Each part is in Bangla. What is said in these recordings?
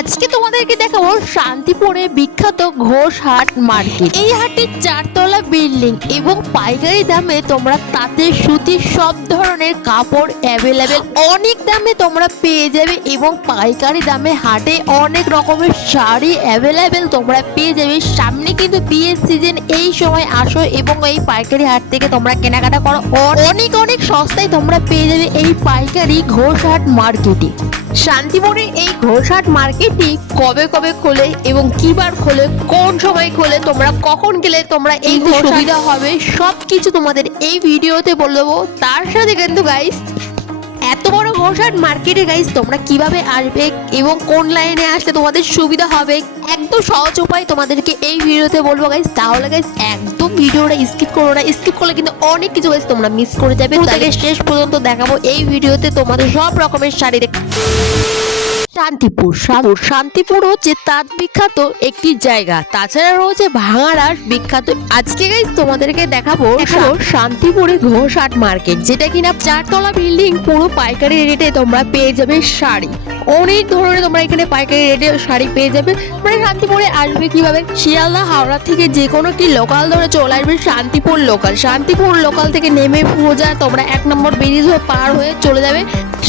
আজকে তোমাদেরকে দেখাবো শান্তিপুরে বিখ্যাত ঘোষহাট মার্কেট। এই হাটের 4 তলা বিল্ডিং এবং পাইকারি দামে তোমরা তাঁতের সুতির সব ধরনের কাপড় অ্যাভেলেবেল অনেক দামে তোমরা পেয়ে যাবে এবং পাইকারি দামে হাটে অনেক রকমের শাড়ি অ্যাভেলেবেল তোমরা পেয়ে যাবে। সামনে কিন্তু বিয়ের সিজন, এই সময় আসো এবং এই পাইকারি হাট থেকে তোমরা কেনাকাটা করো। অনেক অনেক সস্তায় তোমরা পেয়ে যাবে এই পাইকারি ঘোষহাট মার্কেটে। শান্তিপুরে এই ঘোষহাট মার্কেটটি কবে কবে খোলে এবং কি বার খোলে, কোন সময় খোলে, তোমরা কখন গেলে তোমরা এই সুবিধা হবে সবকিছু তোমাদের এই ভিডিওতে বলে দেবো। তার সাথে কিন্তু গাইস এত বড় ঘোষহাট মার্কেটে গাইস তোমরা কিভাবে আসবে এবং কোন লাইনে আসলে তোমাদের সুবিধা হবে একদম সহজ উপায় তোমাদেরকে এই ভিডিওতে বলবো গাইস। তাহলে গাইস একদম ভিডিওটা স্কিপ করো না, স্কিপ করলে কিন্তু অনেক কিছু গাইস তোমরা মিস করে যাবে। তাহলে শেষ পর্যন্ত দেখাবো এই ভিডিওতে তোমাদের সব রকমের শাড়ি শান্তিপুর হচ্ছে তাঁত বিখ্যাত একটি জায়গা, তাছাড়া রয়েছে ভাঙাড়ার বিখ্যাত। আজকে গাইস তোমাদেরকে দেখাবো শান্তিপুরে ঘোষহাট মার্কেট, যেটা কিনা 4 তলা বিল্ডিং, পুরো পাইকারি রেটে তোমরা পেয়ে যাবে শাড়ি। অনেক ধরনের তোমরা এখানে পাইকারি রেটে শাড়ি পেয়ে যাবে। মানে শান্তিপুরে আসবে কিভাবে, শিয়ালদা হাওড়া থেকে যে কোনো একটি লোকাল ধরে চলে আসবে শান্তিপুর লোকাল থেকে নেমে সোজা তোমরা 1 নম্বর ব্রিজ হয়ে পার হয়ে চলে যাবে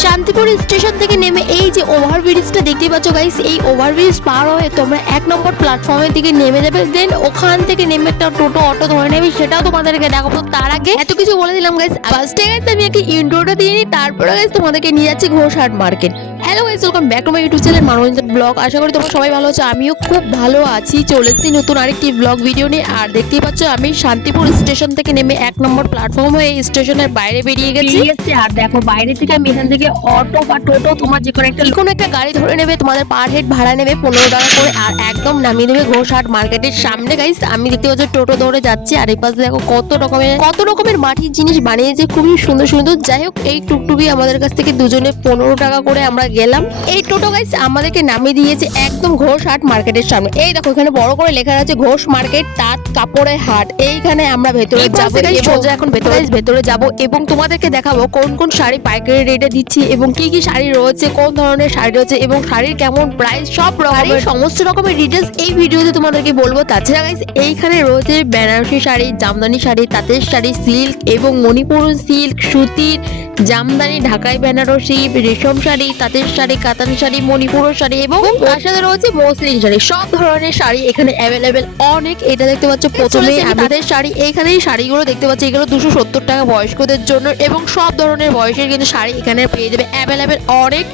শান্তিপুর স্টেশন থেকে নেমে এই যে ওভারব্রিজটা দেখতে পাচ্ছ গাইস, এই ওভারব্রিজ পার হয়ে তোমরা 1 নম্বর প্ল্যাটফর্মের দিকে নেমে যাবে। দেন ওখান থেকে নেমে একটা টোটো অটো ধরে নেবে, সেটাও তোমাদেরকে দেখাবো। তার আগে এত কিছু বলে দিলাম গাইস, ফার্স্টে গাইস আমি একটা ইন্ট্রোটা দিয়ে নিই, তারপরে গাইস তোমাদেরকে নিয়ে যাচ্ছি Ghoshhat market. Hello guys, welcome back to my YouTube channel Manabranjan blog. আশা করি তোমরা সবাই ভালো আছো, আমিও খুব ভালো আছি। চলে এসেছি নতুন আরেকটি ব্লগ ভিডিও নিয়ে। আর দেখতেই পাচ্ছ আমি শান্তিপুর স্টেশন থেকে নেমে 1 নম্বর প্ল্যাটফর্ম হয়ে স্টেশনের বাইরে বেরিয়ে গেছি। আর দেখো বাইরে থেকে আমি এখান থেকে অটো বা টোটো তোমার যে কোনো একটা গাড়ি ধরে নেবে, তোমাদের পার হেড ভাড়া নেবে 15 টাকা করে, আর একদম নামিয়ে দেবে ঘোষহাট মার্কেটের সামনে। গাইস আমি দেখতে পাচ্ছি টোটো ধরে যাচ্ছি, আর এই পাশে দেখো কত রকমের মাটির জিনিস বানিয়েছে, খুবই সুন্দর সুন্দর। যাই হোক এই টুকটুকি আমাদের কাছ থেকে দুজনে 15 টাকা করে আমরা গেলাম। এই টোটো গাইস আমাদেরকে নামিয়ে দিয়েছে একদম ঘোষহাট মার্কেটের সামনে। এই দেখো এখানে বড় করে লেখা আছে ঘোষ মার্কেট তাঁত কাপড়ের হাট। এইখানে আমরা ভেতরে যাবো, এখন ভেতরে যাব এবং তোমাদেরকে দেখাবো কোন কোন শাড়ি পাইকারি রেটে দিচ্ছি এবং কি কি শাড়ি রয়েছে, কোন ধরনের শাড়ি রয়েছে এবং শাড়ির কেমন প্রাইস, সব রকমের সমস্ত রকমের ডিটেলস এই ভিডিওতে তোমাদেরকে বলবো। তাছাড়া গাইস এইখানে রয়েছে বেনারসি শাড়ি, জামদানি শাড়ি, তাঁতের শাড়ি, সিল্ক এবং মণিপুর সিল্ক, সুতির, জামদানি, ঢাকাই বেনারসি, রেশম শাড়ি, তাঁতের শাড়ি, কাতান শাড়ি, মণিপুর শাড়ি এবং তার সাথে রয়েছে মসলিন শাড়ি। সব ধরনের শাড়ি এখানে অ্যাভেলেবেল অনেক। এটা দেখতে পাচ্ছ প্রথমে তাঁতের শাড়ি, এইখানে এই শাড়িগুলো দেখতে পাচ্ছ এগুলো 270 টাকা বয়স্কদের জন্য এবং সব ধরনের বয়সের কিন্তু শাড়ি এখানে পেয়ে যাবে অ্যাভেলেবেল অনেক।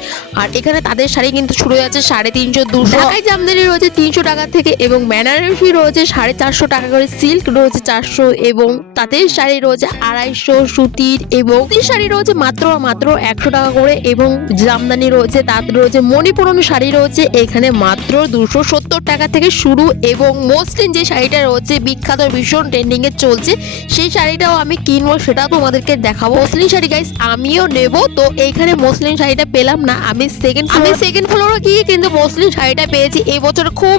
আর এখানে তাদের শাড়ি কিন্তু শুরু হচ্ছে 350, 200। ঢাকাই জামদানি রয়েছে 300 টাকা থেকে এবং বেনারসি রয়েছে 450 টাকা করে, সিল্ক রয়েছে 400 এবং তাঁতের শাড়ি রয়েছে 250, সুতির এবং শাড়ি রয়েছে মাত্র 100 টাকা করে এবং জামদানি রয়েছে, তাঁত রয়েছে, মণিপুরন শাড়ি রয়েছে এখানে মাত্র 270 টাকা থেকে শুরু। এবং মসলিন যে শাড়িটা রয়েছে বিখ্যাত, ভীষণ ট্রেন্ডিং এ চলছে, সেই শাড়িটাও আমি কিনবো, সেটাও তোমাদেরকে দেখাবো। মসলিন শাড়ি গাইস আমিও নেব। তো এইখানে মসলিন শাড়িটা পেলাম না, আমি সেকেন্ড ফ্লোরে গিয়ে কিন্তু মসলিন শাড়িটা পেয়েছি। এই বছর খুব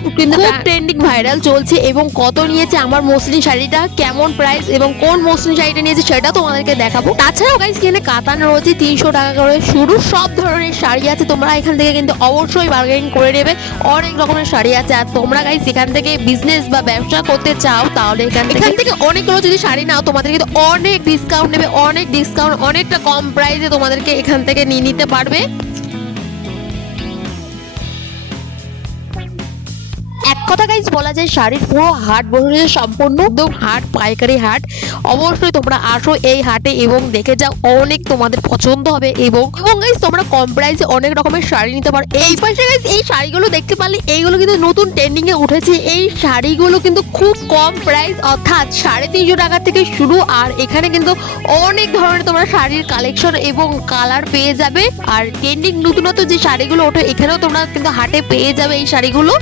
ট্রেন্ডিং ভাইরাল চলছে এবং কত নিয়েছে আমার মসলিন শাড়িটা, কেমন প্রাইস এবং কোন মসলিন শাড়িটা নিয়েছে সেটা তোমাদেরকে দেখাবো। তাছাড়াও গাইস এখানে কাতান রয়েছে 300 টাকা করে শুরু, সব ধরনের শাড়ি আছে। তোমরা এখান থেকে কিন্তু অবশ্যই বার্গেনিং করে নেবে, অনেক রকমের শাড়ি আছে। আর তোমরা গাইস এখান থেকে বিজনেস বা ব্যবসা করতে চাও তাহলে এখান থেকে অনেকগুলো যদি শাড়ি নাও তোমাদের কিন্তু অনেক ডিসকাউন্ট নেবে, অনেকটা কম প্রাইসে তোমাদেরকে এখান থেকে নিয়ে নিতে পারবে। এক কথা গাইস বলা যায় শাড়ির পুরো হাট বসেছে সম্পূর্ণ একদম হাট, পাইকারি হাট। অবশ্যই তোমরা আসো এই হাটে এবং দেখে যাও, অনেক তোমাদের পছন্দ হবে এবং গাইস তোমরা কম প্রাইসে অনেক রকমের শাড়ি নিতে পারো। এই পাশে গাইস এই শাড়িগুলো দেখতে পারলে এইগুলো কিন্তু নতুন ট্রেন্ডিং এ উঠেছে। এই শাড়িগুলো কিন্তু খুব কম প্রাইস, অর্থাৎ 350 টাকা থেকে শুরু। আর এখানে কিন্তু অনেক ধরনের তোমরা শাড়ির কালেকশন এবং কালার পেয়ে যাবে। আর ট্রেন্ডিং নতুনত্ব যে শাড়িগুলো ওঠে এখানেও তোমরা কিন্তু হাটে পেয়ে যাবে এই শাড়িগুলো।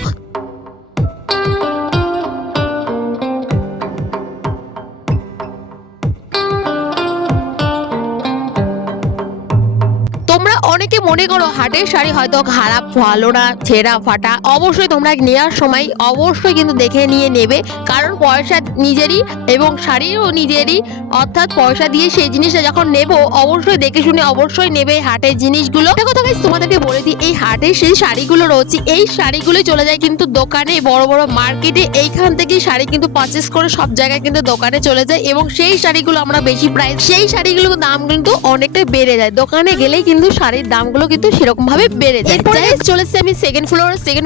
তোমরা অনেকে মনে করো হাটের শাড়ি হয়তো খারাপ, ভালো না, ছেঁড়া ফাটা, অবশ্যই তোমরা নেওয়ার সময় অবশ্যই কিন্তু দেখে নিয়ে নেবে, কারণ পয়সা নিজেরই এবং শাড়িও নিজেরই, অর্থাৎ পয়সা দিয়ে সেই জিনিসটা যখন নেবো অবশ্যই দেখে শুনে অবশ্যই নেবে হাটের জিনিসগুলো। দেখো তো গাইস, তোমাদেরকে বলে দিই, এই হাটের সেই শাড়িগুলো রয়েছে, এই শাড়িগুলো চলে যায় কিন্তু দোকানে, বড় বড় মার্কেটে, এইখান থেকে শাড়ি কিন্তু পারচেস করে সব জায়গায় কিন্তু দোকানে চলে যায় এবং সেই শাড়িগুলো আমরা বেশি প্রাইস, সেই শাড়িগুলোর দাম কিন্তু অনেকটা বেড়ে যায়। দোকানে গেলেই কিন্তু শাড়ির দামগুলো কিন্তু সেরকম ভাবে বেড়ে যায়। এরপরে চলেছে আমি সেকেন্ড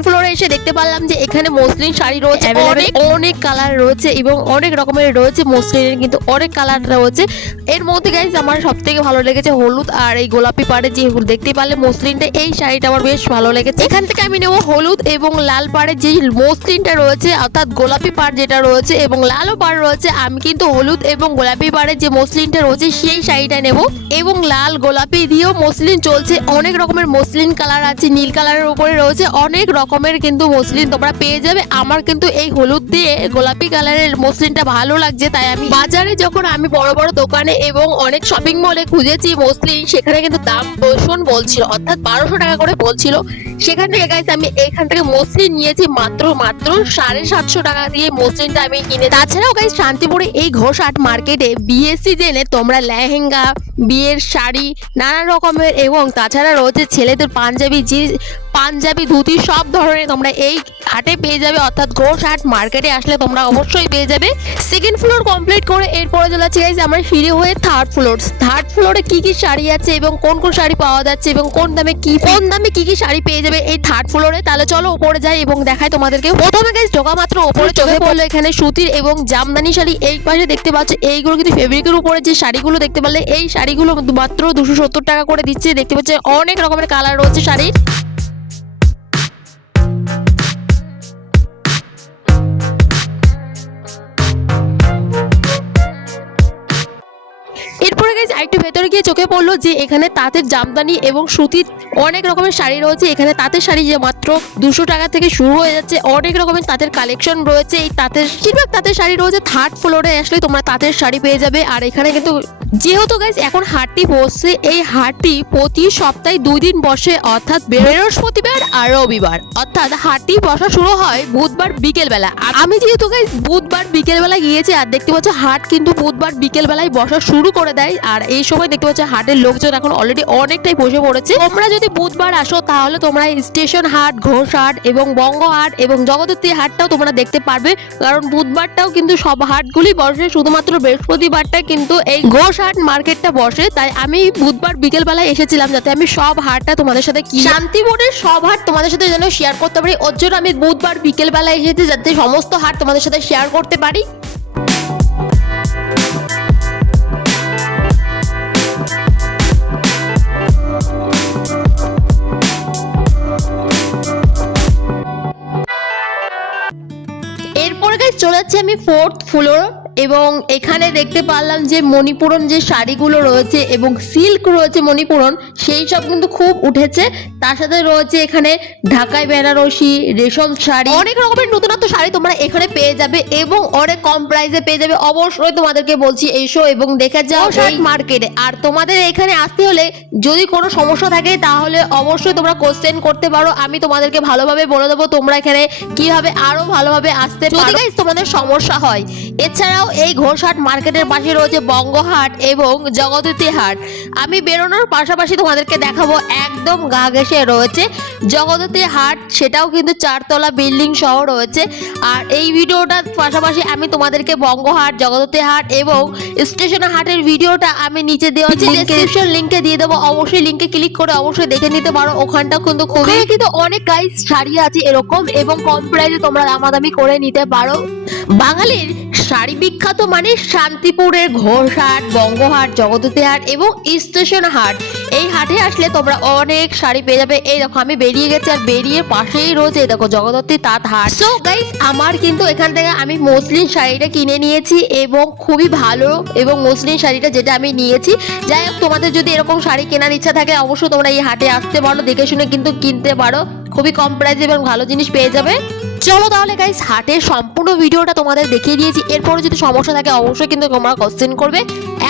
ফ্লোরে এসে দেখতে পারলাম যে এখানে মসলিন শাড়ি রয়েছে, অনেক কালার রয়েছে এবং অনেক রকমের রয়েছে, মসলিনের কিন্তু অনেক কালার রয়েছে। এর মধ্যে গাইস আমার সব থেকে ভালো লেগেছে হলুদ আর এই গোলাপি পাড়ে যে দেখতে পারলে মসলিনটা, এই শাড়িটা আমার বেশ ভালো লেগেছে। এখান থেকে আমি নেবো হলুদ এবং লাল পাড়ে যে মসলিনটা রয়েছে, অর্থাৎ গোলাপি পাড় যেটা রয়েছে এবং লালও পাড় রয়েছে। আমি কিন্তু হলুদ এবং গোলাপি পাড়ে যে মসলিনটা রয়েছে সেই শাড়িটা নেব এবং লাল গোলাপি দিয়েও মসলিন চলছে, অনেক রকমের মসলিন কালার আছে, নীল কালারের উপরে রয়েছে, অনেক রকমের কিন্তু মসলিন তোমরা পেয়ে যাবে। আমার কিন্তু এই হলুদ দিয়ে গোলাপি কালারের মসলিনটা ভালো লাগছে, তাই আমি বাজারে যখন আমি বড় বড় দোকানে এবং অনেক শপিং মলে খুঁজেছি মসলিন, সেখানে কিন্তু দাম ভীষণ বলছিল, অর্থাৎ 1200 টাকা করে বলছিল। সেখান থেকে গাইস আমি এখান থেকে মসলিন নিয়েছি মাত্র 750 টাকা দিয়ে মসলিনটা আমি কিনে। তাছাড়াও গাইস শান্তিপুরে এই ঘোষহাট মার্কেটে বিয়ের সিজনে তোমরা লেহেঙ্গা, বিয়ের শাড়ি, নানা রকমের এবং তাছাড়া রয়েছে ছেলেদের পাঞ্জাবি ধুতি, সব ধরনের তোমরা এই হাটে পেয়ে যাবে, অর্থাৎ ঘোষহাট মার্কেটে আসলে তোমরা অবশ্যই পেয়ে যাবে। সেকেন্ড ফ্লোর কমপ্লিট করে এরপরে চলে যাচ্ছে গাইস আমরা সিঁড়ি হয়ে থার্ড ফ্লোরে কি কি শাড়ি আছে এবং কোন কোন শাড়ি পাওয়া যাচ্ছে এবং কোন দামে কি শাড়ি পেয়ে যাবে এই থার্ড ফ্লোরে। তাহলে চলো উপরে যাই এবং দেখাই তোমাদেরকে। প্রথমে গাইস ঢোকা মাত্র উপরে চোখে পড়লো এখানে সুতির এবং জামদানি শাড়ি। এই পাশে দেখতে পাচ্ছ এইগুলো কিন্তু ফেব্রিকের উপরে যে শাড়িগুলো দেখতে পারলে, এই শাড়িগুলো মাত্র 270 টাকা করে দিচ্ছে। দেখতে পাচ্ছ অনেক রকমের কালার রয়েছে শাড়ির। এরপরে গাইস আরেকটু ভেতরে গিয়ে চোখে পড়লো যে এখানে তাঁতের জামদানি এবং সুতির অনেক রকমের শাড়ি রয়েছে। এখানে তাঁতের শাড়ি যে মাত্র 200 টাকা থেকে শুরু হয়ে যাচ্ছে, অনেক রকমের তাঁতের কালেকশন রয়েছে। এই বেশিরভাগ তাঁতের শাড়ি রয়েছে থার্ড ফ্লোরে আসলে তোমরা তাঁতের শাড়ি পেয়ে যাবে। আর এখানে কিন্তু যেহেতু গাইস এখন হাটটি বসছে, এই হাটটি প্রতি সপ্তাহে 2 দিন বসে, অর্থাৎ বৃহস্পতিবার আর রবিবার, অর্থাৎ হাটটি বসা শুরু হয় বুধবার বিকেল বেলা। আমি যেহেতু গাইস বুধবার বিকেল বেলা গিয়েছি আর দেখতে পাচ্ছ হাট কিন্তু বুধবার বিকেল বেলায় বসা শুরু করে দেয়। আর এই সময় দেখতে পাচ্ছ হাটের লোকজন এখন অলরেডি অনেকটাই বসে পড়েছে। তোমরা যদি বুধবার আসো তাহলে তোমরা স্টেশন হাট, ঘোষহাট এবং বঙ্গহাট এবং জগদ্ধাত্রী হাটটাও তোমরা দেখতে পারবে, কারণ বুধবারটাও কিন্তু সব হাটগুলি বসে, শুধুমাত্র বৃহস্পতিবারটা কিন্তু এই ঘোষহাট মার্কেটটা বসে। তাই আমি বুধবার বিকেল বেলায় এসেছিলাম যাতে আমি সব হাটটা তোমাদের সাথে শান্তিপুরের সব হাট তোমাদের সাথে যেন শেয়ার করতে পারি। ওর জন্য আমি বুধবার বিকেল বেলায় এসেছি যাতে সমস্ত হাট তোমাদের সাথে শেয়ার করতে পারি। এরপরে গাইস চলে যাচ্ছি আমি 4th ফ্লোর এবং এখানে দেখতে পারলাম যে মণিপুরন যে শাড়িগুলো রয়েছে এবং সিল্ক রয়েছে মণিপুরন, সেই সব কিন্তু খুব উঠেছে। তার সাথে রয়েছে এখানে ঢাকাই বেনারসি, রেশম শাড়ি, অনেক রকমের নতুনত্ব শাড়ি তোমরা এখানে পেয়ে যাবে এবং অনেক কম প্রাইসে পেয়ে যাবে। অবশ্যই তোমাদেরকে বলছি এসো এবং দেখে যাও এই মার্কেটে। আর তোমাদের এখানে আসতে হলে যদি কোনো সমস্যা থাকে তাহলে অবশ্যই তোমরা কোশ্চেন করতে পারো, আমি তোমাদেরকে ভালোভাবে বলে দেবো তোমরা এখানে কিভাবে আরো ভালোভাবে আসতে পারো যদি তোমাদের সমস্যা হয়। এছাড়াও এই ঘোষহাট মার্কেটের পাশে রয়েছে বঙ্গহাট এবং জগদ্ধাত্রী হাট। আমি বেরোনোর পাশাপাশি তোমাদেরকে দেখাবো একদম গা ঘেঁষে রয়েছে জগদ্ধাত্রী হাট, সেটাও কিন্তু 4 তলা বিল্ডিং সহ রয়েছে। আর এই ভিডিওটার পাশাপাশি আমি তোমাদেরকে বঙ্গহাট, জগদ্ধাত্রী হাট এবং স্টেশন হাটের ভিডিওটা আমি নিচে দেওয়া ডেসক্রিপশন লিংকে দিয়ে দেবো, অবশ্যই লিংকে ক্লিক করে অবশ্যই দেখে নিতে পারো। ওখানটা কিন্তু খুবই কিন্তু অনেক গাইস শাড়ি আছে এরকম এবং কম প্রাইসে তোমরা দামাদামি করে নিতে পারো। বাঙালির শাড়ি বিখ্যাত মানে শান্তিপুরের ঘোষহাট, বঙ্গহাট, জগদ্ধাত্রী হাট এবং স্টেশন হাট। এই হাটে আসলে তোমরা অনেক শাড়ি পেয়ে যাবে। এই দেখো আমি বেরিয়ে গেছি আর বেরিয়ে পাশেই রয়েছে এই দেখো জগদ্ধাত্রী তাঁত হাট। সো গাইস আমার কিন্তু এখান থেকে আমি মসলিন শাড়িটা কিনে নিয়েছি এবং খুবই ভালো এবং মসলিন শাড়িটা যেটা আমি নিয়েছি। যাই হোক তোমাদের যদি এরকম শাড়ি কেনার ইচ্ছা থাকে অবশ্যই তোমরা এই হাটে আসতে পারো, দেখে শুনে কিন্তু কিনতে পারো, খুবই কম প্রাইসে এবং ভালো জিনিস পেয়ে যাবে। চলো তাহলে গাইস হাটের সম্পূর্ণ ভিডিওটা তোমাদের দেখিয়ে দিয়েছি। এরপরে যদি সমস্যা থাকে অবশ্যই কিন্তু তোমরা কোশ্চেন করবে।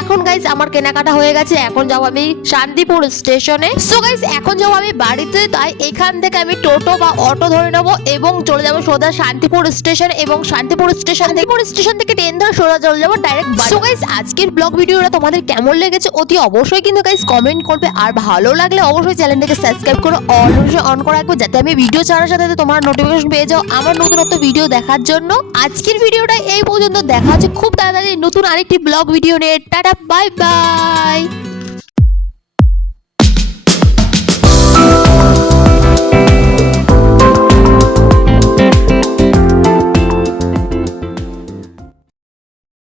এখন গাইস আমার কেনাকাটা হয়ে গেছে, এখন যাবো আমি শান্তিপুর স্টেশনে। সো গাইস এখন যাবো আমি বাড়িতে, তাই এখান থেকে আমি টোটো বা অটো ধরে নেবো এবং চলে যাবো সোজা শান্তিপুর স্টেশন, এবং শান্তিপুর স্টেশন থেকে ট্রেন ধরে সোজা চলে যাবো ডাইরেক্ট। সো গাইস আজকের ব্লগ ভিডিওটা তোমাদের কেমন লেগেছে অতি অবশ্যই কিন্তু গাইস কমেন্ট করবে, আর ভালো লাগলে অবশ্যই চ্যানেলটাকে সাবস্ক্রাইব করে অল নোটিফিকেশন অন করে রাখবে, যাতে আমি ভিডিও ছাড়ার সাথে সাথে তোমার নোটিফিকেশন পেয়ে যাও আমার নতুনত্ব ভিডিও দেখার জন্য। আজকের ভিডিওটা এই পর্যন্ত, দেখা হচ্ছে খুব তাড়াতাড়ি নতুন আরেকটি ব্লগ ভিডিও নিয়ে। Tata, bye bye.